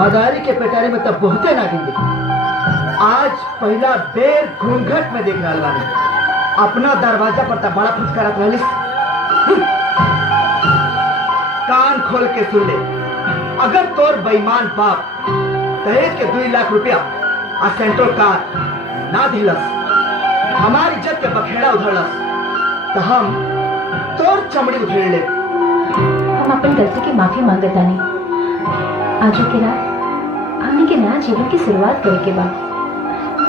मदारी के पेटारी में तब बहुते नागिन दिखी। आज पहला बेर घूंघट में देख रहा बानी। अपना दरवाजा पर तब बड़ा फुसकारत रहलिस। कान खोल के सुन ले, अगर तोर बेईमान बाप दहेज के 2 लाख रुपया आ सेंट्रल कार ना दिलस, हमारी इज्जत के बखेड़ा उधड़लस, तो हम तोर चमड़ी उधेड़ ले। हम अपन गलती की माफी मांगतानी। आजो के रात हमने के नया जीवन की शुरुआत करे के बाद,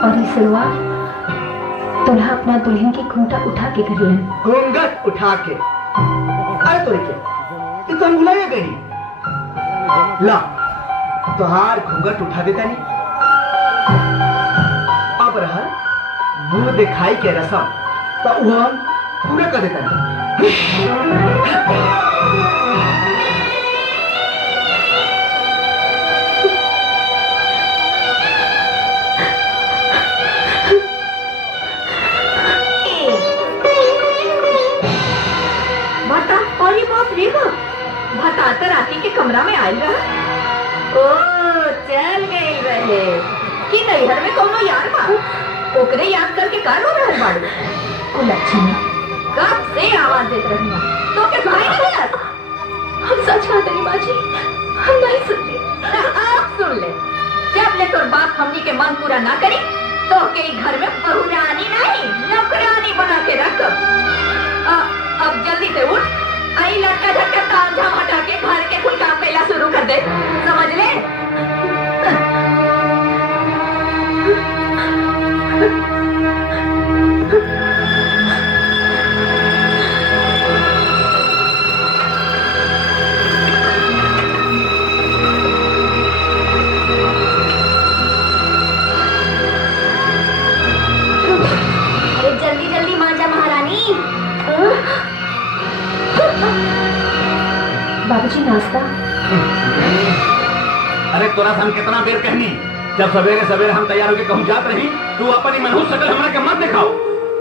और ये शुरुआत दुल्हा अपना दुल्हन की घूंघटा उठा के करियन। घूंघट उठा के? अरे तो ये तो हम बुलाए गई। ला तुहार घूंघट उठा देता नहीं। अब रहा मुंह दिखाई के रसम, तो वह हम पूरा कर देता नहीं। भताता राती के कमरा में आई रहा। ओ चल गई रहे कि नैहर में कोनो यार बा, ओकरे याद करके का रो रहल बाड़ू? ओ लक्ष्मी, कब से आवाज देत रही तो के भाई नहीं? हम सच कहते नहीं बाजी, हम नहीं सुनते। आप सुन ले, जब ले तोर बाप हमनी के मन पूरा ना करी तो के घर में बहुरानी नहीं नौकरानी बना के रख। अब जल्दी से उठ, आई लटका झटका तामझाम हटा के घर के कुल काम पहला शुरू कर दे, समझ ले? अरे जल्दी जल्दी मांझा महारानी। बाबूजी नाश्ता। अरे तोरा हम कितना देर कहनी, जब सवेरे सवेरे हम तैयार होकर कहूँ जात रही, तू अपनी मनहूस शकल हमारे के मत दिखाओ।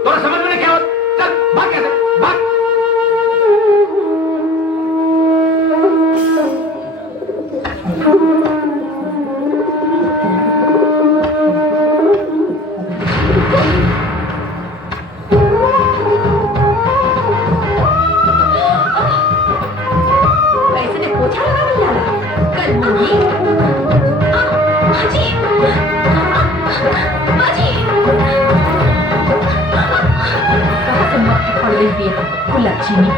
तोरा समझ में क्या हो? चल भाग, कैसे भाग। लक्ष्मी